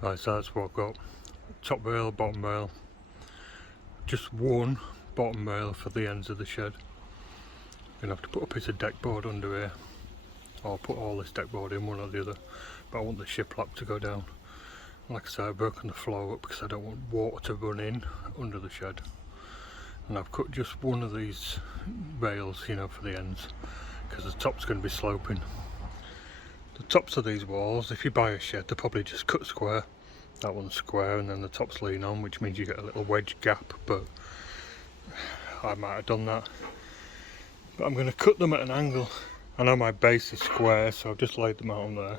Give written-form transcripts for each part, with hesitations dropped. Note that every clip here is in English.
Right, so that's what I've got. Top rail, bottom rail. Just one bottom rail for the ends of the shed. I'm going to have to put a piece of deck board under here, or put all this deck board in, one or the other, but I want the shiplap to go down. Like I said, I've broken the floor up because I don't want water to run in under the shed, and I've cut just one of these rails, you know, for the ends, because the top's going to be sloping. The tops of these walls, if you buy a shed, they're probably just cut square. That one's square and then the tops lean on, which means you get a little wedge gap, but I might have done that. But I'm going to cut them at an angle. I know my base is square, so I've just laid them out on there.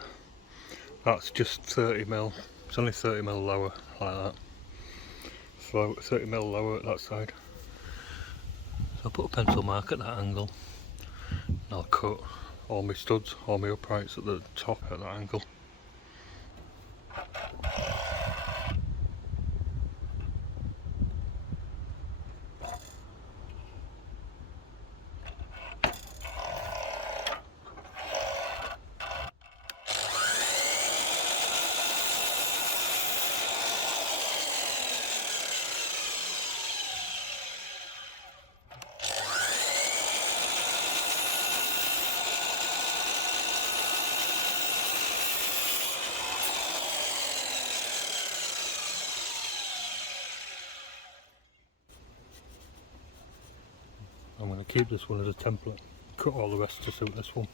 That's just 30mm. It's only 30mm lower, like that. So 30mm lower at that side. So I'll put a pencil mark at that angle. And I'll cut all my studs, all my uprights at the top at that angle. I'm going to keep this one as a template, cut all the rest to suit this one.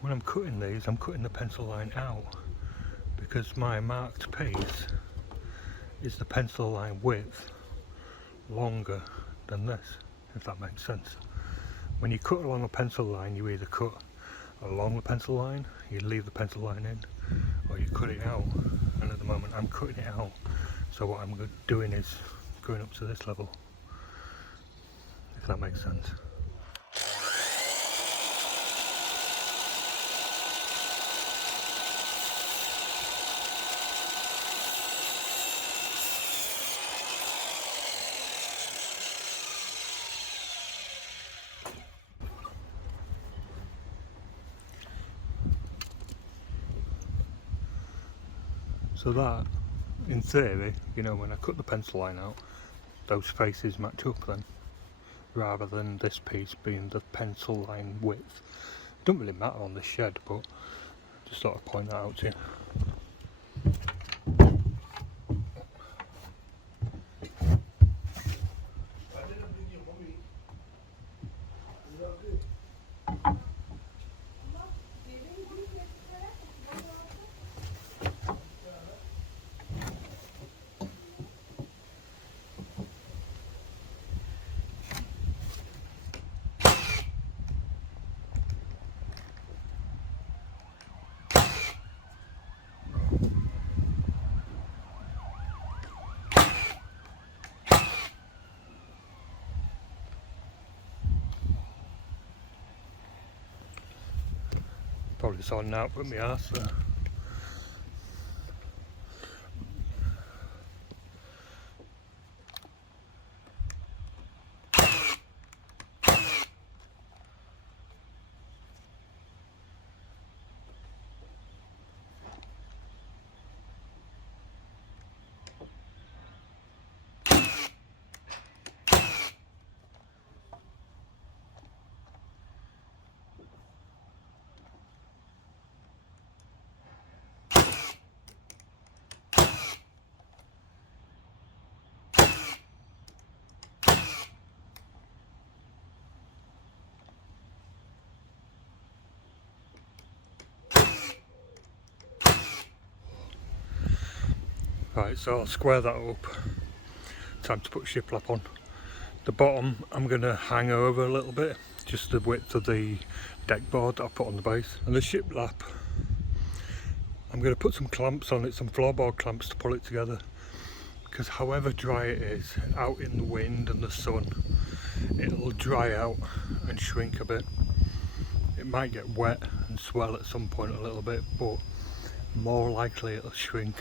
When I'm cutting these, I'm cutting the pencil line out because my marked piece is the pencil line width longer than this, if that makes sense. When you cut along a pencil line, you either cut along the pencil line, you leave the pencil line in, or you cut it out, and at the moment I'm cutting it out, so what I'm doing is going up to this level, if that makes sense. So that, in theory, you know, when I cut the pencil line out, those faces match up then, rather than this piece being the pencil line width. It doesn't really matter on the shed, but just sort of point that out to you. Probably sorting out with my arse there. Right, so I'll square that up. Time to put shiplap on. The bottom I'm going to hang over a little bit, just the width of the deck board that I put on the base. And the shiplap, I'm going to put some clamps on it, some floorboard clamps to pull it together. Because however dry it is, out in the wind and the sun, it'll dry out and shrink a bit. It might get wet and swell at some point a little bit, but more likely it'll shrink.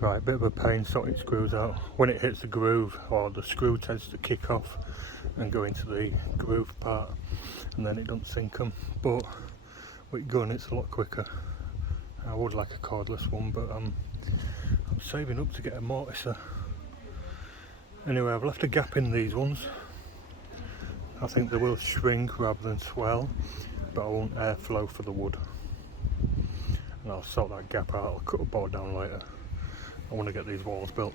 Right, bit of a pain sorting screws out. When it hits the groove, or the screw tends to kick off and go into the groove part, and then it doesn't sink them. But with gun it's a lot quicker. I would like a cordless one, but I'm saving up to get a mortiser. Anyway, I've left a gap in these ones. I think they will shrink rather than swell, but I want airflow for the wood. And I'll sort that gap out, I'll cut a board down later. I want to get these walls built.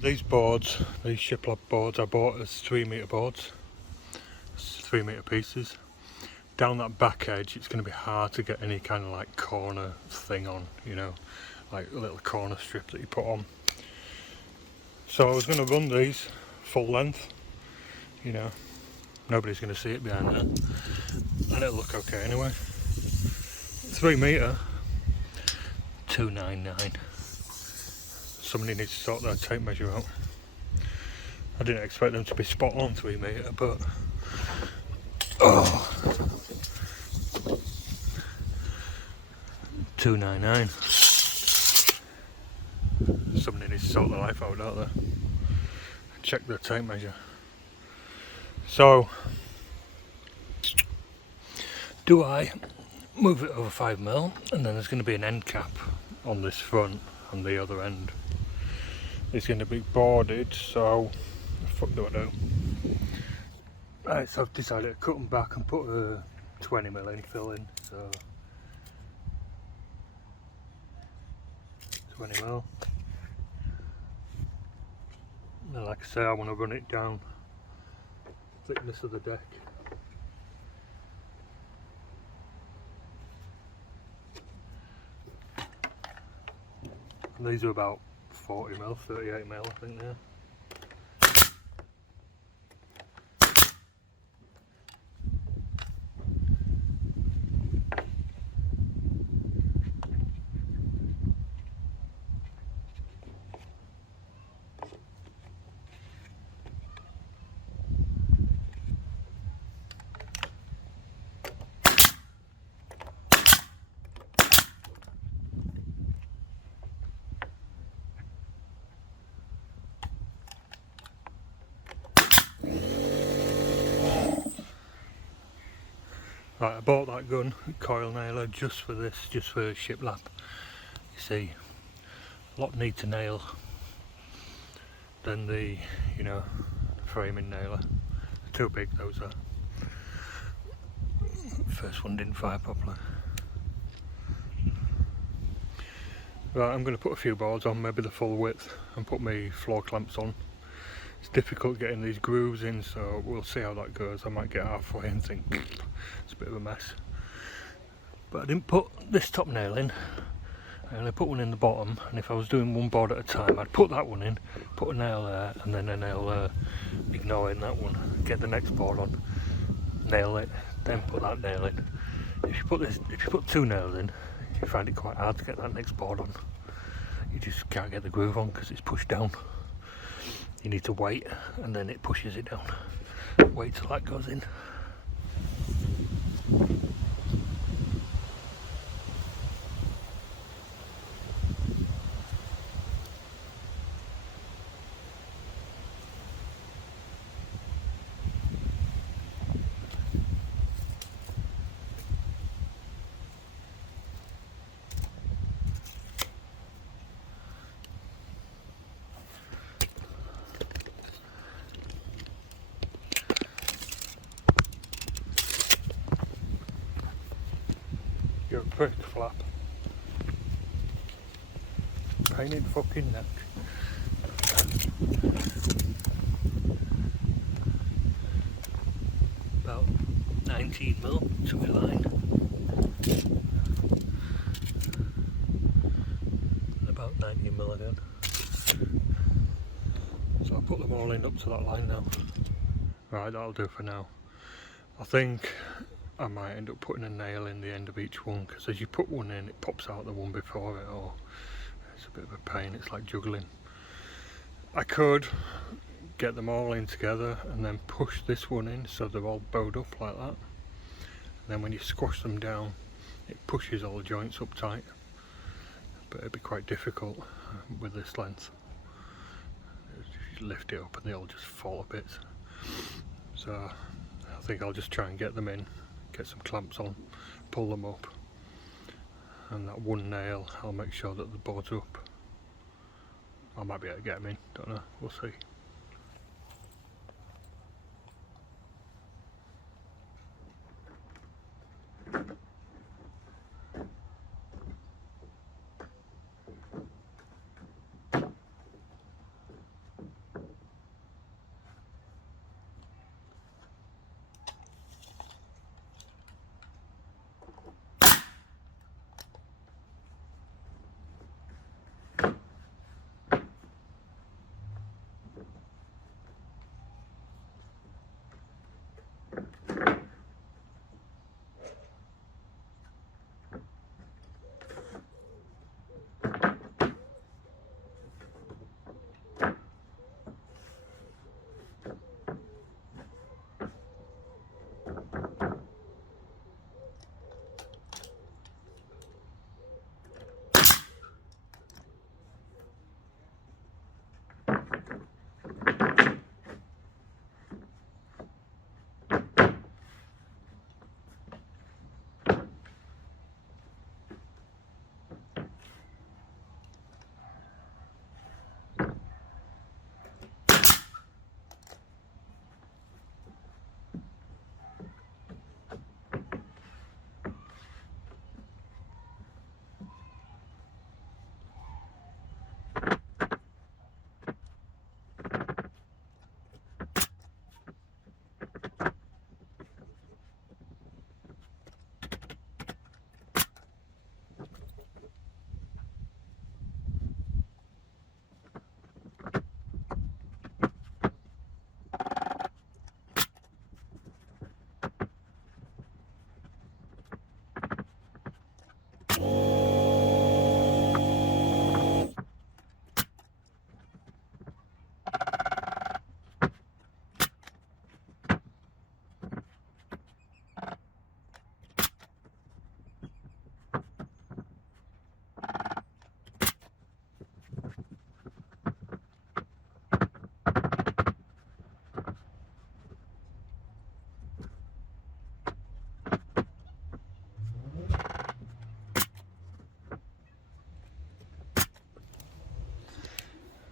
These boards, these shiplap boards, I bought as 3 metre boards. It's 3 metre pieces. Down that back edge it's going to be hard to get any kind of like corner thing on, you know, like a little corner strip that you put on. So I was going to run these full length, you know, nobody's going to see it behind there, and it'll look okay anyway. 3 metre, $2.99. Somebody needs to sort their tape measure out. I didn't expect them to be spot on 3 metre, but oh, $2.99. Somebody needs to sort their life out, don't they? Check their tape measure. So, do I move it over 5mm, and then there's going to be an end cap on this front, on the other end. It's going to be boarded, so what the fuck do I do? Right, so I've decided to cut them back and put a 20mm infill in, so 20mm. And like I say, I want to run it down thickness of the deck. These are about 40mm, 38mm I think they are. Right, I bought that gun, coil nailer, just for this, just for Shiplap. You see, a lot need to nail than the, you know, framing nailer. Too big those are. First one didn't fire properly. Right, I'm going to put a few boards on, maybe the full width, and put my floor clamps on. It's difficult getting these grooves in, so we'll see how that goes. I might get halfway and think it's a bit of a mess. But I didn't put this top nail in, I only put one in the bottom, and if I was doing one board at a time I'd put that one in, put a nail there and then a nail there, ignoring that one, get the next board on, nail it, then put that nail in. If you put two nails in, you find it quite hard to get that next board on. You just can't get the groove on because it's pushed down. You need to wait and then it pushes it down. Wait till that goes in. You're a prick, Flap. Pain in fucking neck. About 19mm to my line. And about 19mm again. So I'll put them all in up to that line now. Right, that'll do for now. I think I might end up putting a nail in the end of each one, because as you put one in it pops out the one before it, or it's a bit of a pain, it's like juggling. I could get them all in together and then push this one in so they're all bowed up like that, and then when you squash them down it pushes all the joints up tight, but it'd be quite difficult with this length. You lift it up and they all just fall to bits. So I think I'll just try and get them in, get some clamps on, pull them up, and that one nail I'll make sure that the board's up. I might be able to get them in, don't know, we'll see.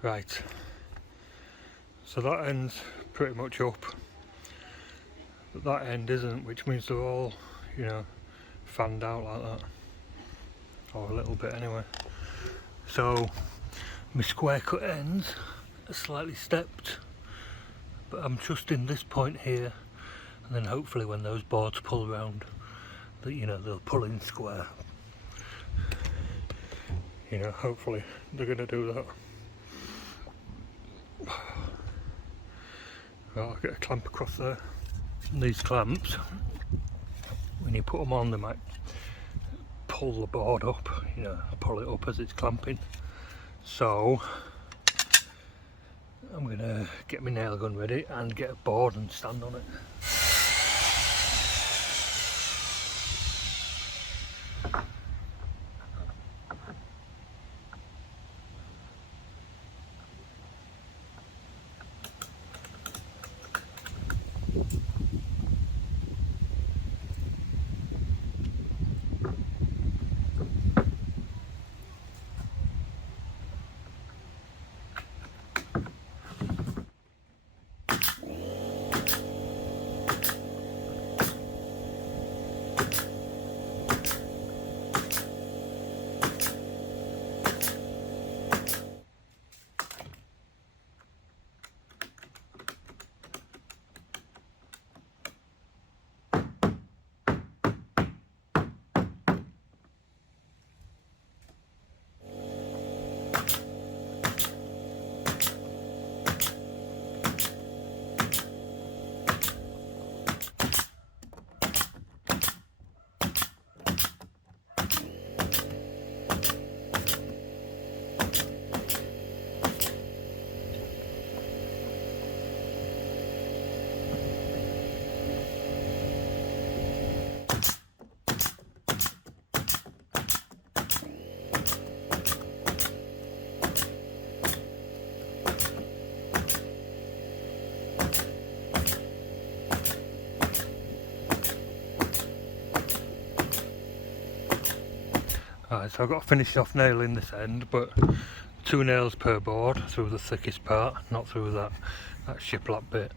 Right, so that end's pretty much up, but that end isn't, which means they're all, you know, fanned out like that, or a little bit anyway. So my square cut ends are slightly stepped, but I'm trusting this point here, and then hopefully when those boards pull round, that, you know, they'll pull in square. You know, hopefully they're going to do that. Right, I'll get a clamp across there. And these clamps, when you put them on, they might pull the board up, you know, pull it up as it's clamping. So I'm going to get my nail gun ready and get a board and stand on it. Right, so I've got to finish off nailing this end, but 2 nails per board through the thickest part, not through that shiplap bit.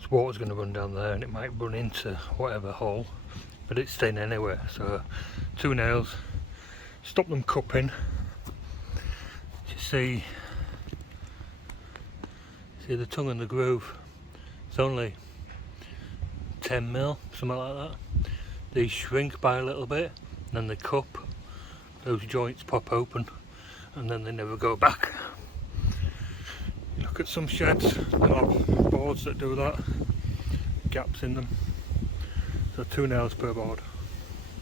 So water's going to run down there and it might run into whatever hole, but it's staying anyway. So 2 nails, stop them cupping. You see the tongue and the groove, it's only 10mm, something like that. These shrink by a little bit, and then they cup. Those joints pop open and then they never go back. You look at some sheds, they'll have boards that do that, gaps in them. So 2 nails per board.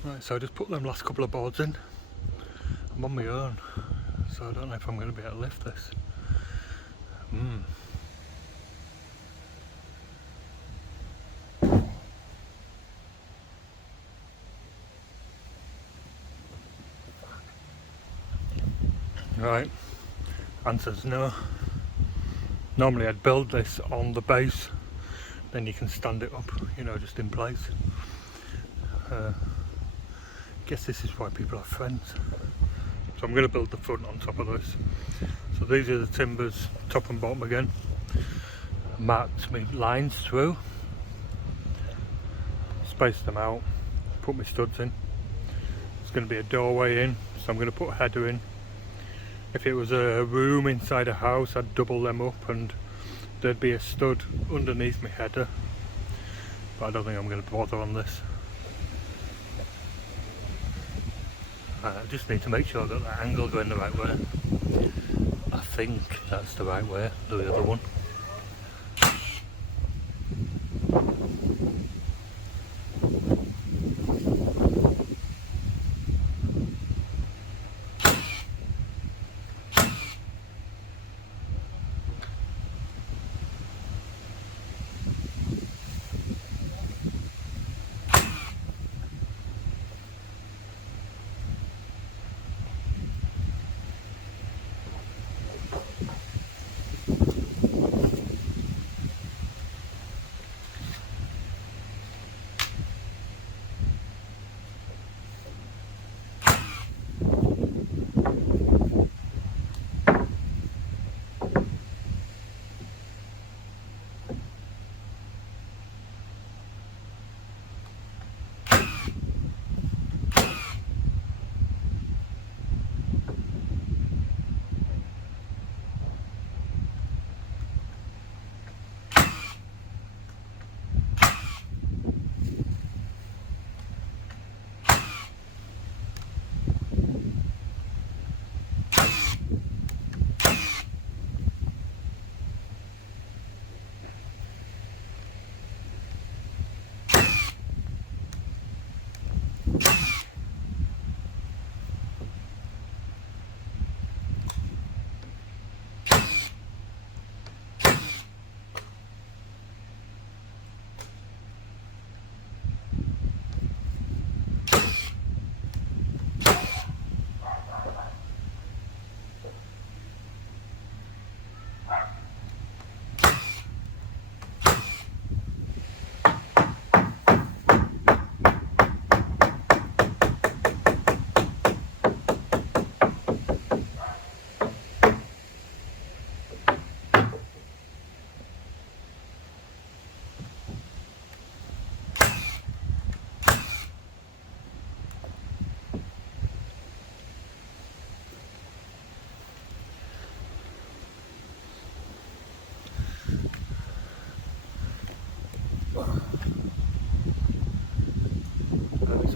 Right, so I just put them last couple of boards in. I'm on my own, so I don't know if I'm going to be able to lift this. Right, answer's no. Normally I'd build this on the base, then you can stand it up, you know, just in place. Guess this is why people have friends. So I'm going to build the front on top of this. So these are the timbers, top and bottom again. Marked my lines through, spaced them out, put my studs in. There's going to be a doorway in, so I'm going to put a header in. If it was a room inside a house, I'd double them up and there'd be a stud underneath my header, but I don't think I'm going to bother on this. I just need to make sure I got that angle going the right way. I think that's the right way, the other one.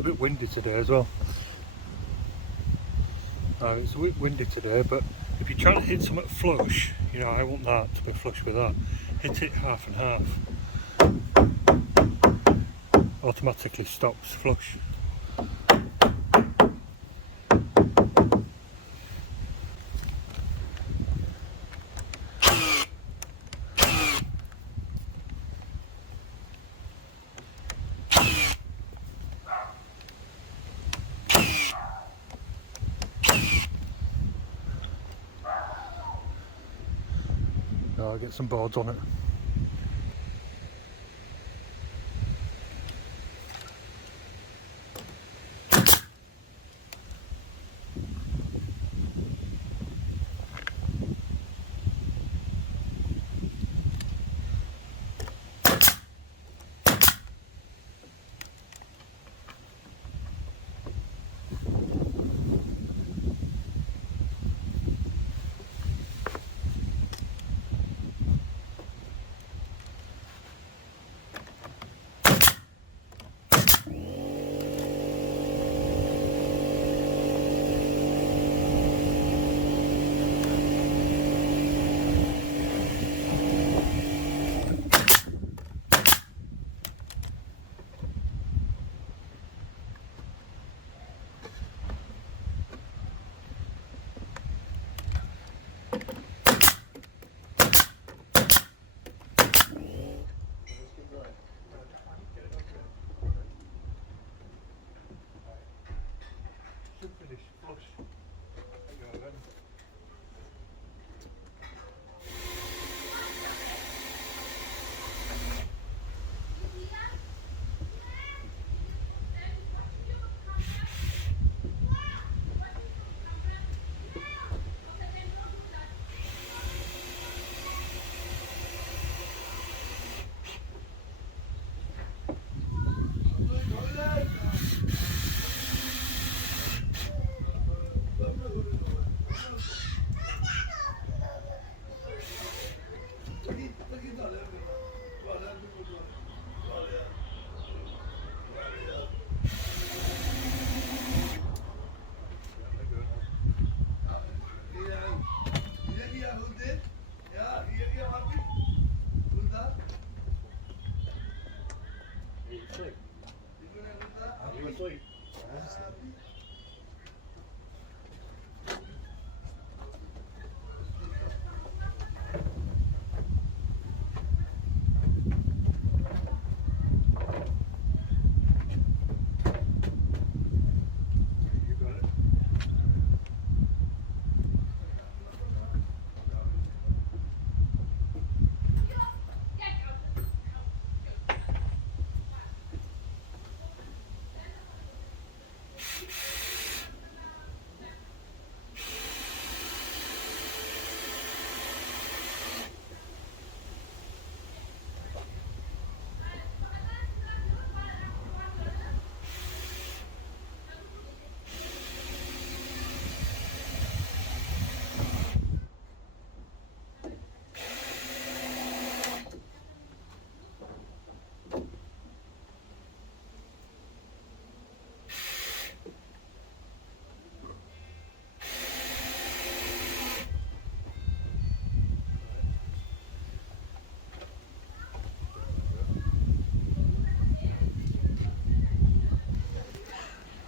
a bit windy today as well. It's a bit windy today, but if you're trying to hit something flush, you know, I want that to be flush with that. Hit it half and half. Automatically stops flush. I'll get some boards on it.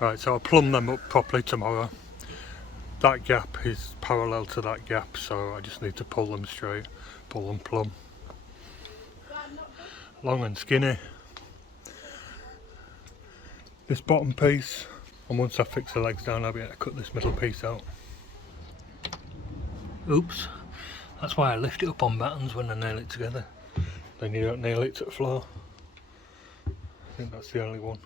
Right, so I'll plumb them up properly tomorrow. That gap is parallel to that gap, so I just need to pull them straight, pull them plumb. Long and skinny. This bottom piece, and once I fix the legs down I'll be able to cut this middle piece out. Oops, that's why I lift it up on battens when I nail it together. Then you don't nail it to the floor. I think that's the only one.